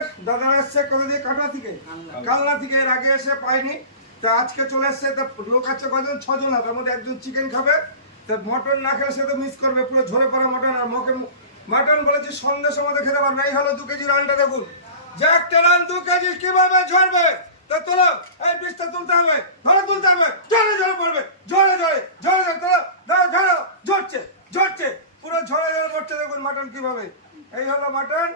দাদারা এসছে কোথা দিয়ে? কাটা থেকে, কালনা থেকে। এর আগে এসে পাইনি, তা আজকে চলে এসছে। তা লোক আছে কজন? 6 জন। তার মধ্যে একজন চিকেন খাবে, তা মটন না খেলে সে তো মিস করবে। পুরো ঝরে পড়া মটন। আর মুখে মটন বলেছি সন্ধ্যের সময় খেতে পারবে। এই হলো 2 কেজি রানটা। দেখুন যে একটা রান 2 কেজি কিভাবে ঝরবে। তা তোলো, এই পিসটা তুলতে হবে, ধরে তুলতে হবে, ঝরে ঝরে পড়বে, ঝরে ঝরে ঝরে ঝরে তোলো, দাও ঝরো, ঝরছে ঝরছে, পুরো ঝরে ঝরে পড়ছে। দেখুন মটন কিভাবে। এই হলো মটন,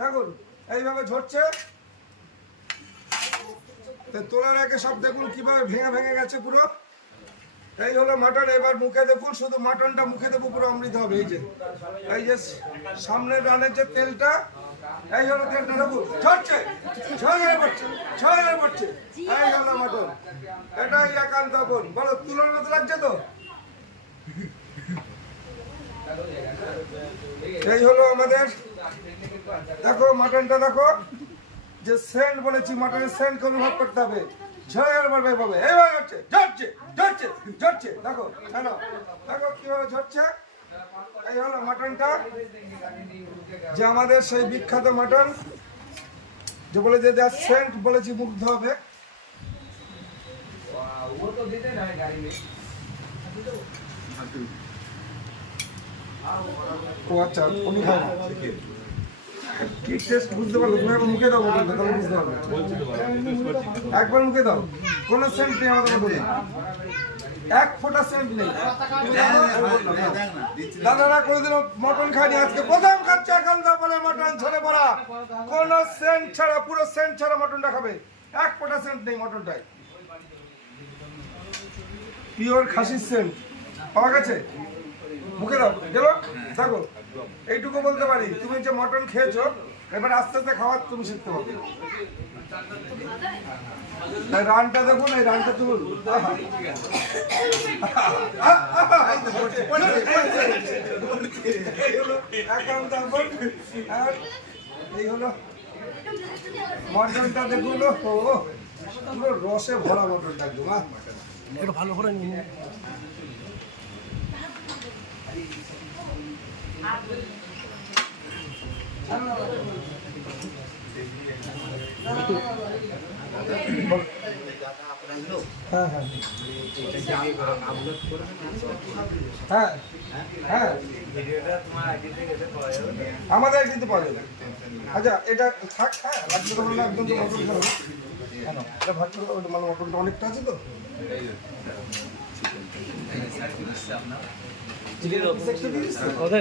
দেখুন এইভাবে ঝরছে। তোলার আগে সব দেখুন কিভাবে ভেঙে ভেঙে গেছে পুরো। এই হলো মাটন। এবার মুখে দেখুন, শুধু মাটনটা মুখে দেবো, পুরো অমৃত হবে। এই যে সামনের রানের যে তেলটা, এই হলো তেলটা। দেখুন ঝরছে, ঝরে পড়ছে, ঝরে পড়ছে। এই হলো মাটন। এটাই একান্ত আপন। বলো তুলার মতো লাগছে তো? এই হলো আমাদের, দেখো মাটনটা দেখো, যে সেন্ট বলেছি, মাটনের সেন্ট অনুভব করতে হবে। ঝড় মারবে এভাবে, এইভাবে ঝরছে, ঝরছে ঝরছে ঝরছে। দেখো কেন, দেখো কিভাবে ঝরছে। এই হলো মাটনটা, যে আমাদের সেই বিখ্যাত মাটন, যে বলে যে যা সেন্ট বলেছি মুগ্ধ হবে। ও আচ্ছা, উনি খায় না। কি টেস্ট বুঝতে পারলো তুমি? একবার মুখে দাও বলতে, তাহলে বুঝতে পারবে। একবার মুখে দাও, কোনো সেন্ট নেই আমাদের মধ্যে, এক ফোঁটা সেন্ট নেই। দাদারা কোনোদিনও মটন খায়নি, আজকে প্রথম খাচ্ছে। একান্ত বলে মটন ঝরে পড়া, কোনো সেন্ট ছাড়া, পুরো সেন্ট ছাড়া মটনটা খাবে। এক ফোঁটা সেন্ট নেই মটনটায়, পিওর খাসির সেন্ট পাওয়া গেছে। মুখে দাও, গেল। দেখো এইটুকু বলতে পারি, তুমি যে মটন খেয়েছো, এবার আস্তে আস্তে খাওয়া তুমি শিখতে পারবে। রানটা দেখুন, এই রানটা তুলুন। এই হলো মটনটা দেখুন, পুরো রসে ভরা মটনটা একদম। একটু ভালো করে নিয়ে হ্যাঁ হ্যাঁ হ্যাঁ হ্যাঁ, আমাদের আইডিতে পাওয়া যাবে। আচ্ছা এটা থাক, হ্যাঁ লাগবে তো বললে একদম তো মটন খাবে কেন, এটা ভাগ করে দাও। মানে মটনটা অনেকটা আছে তো।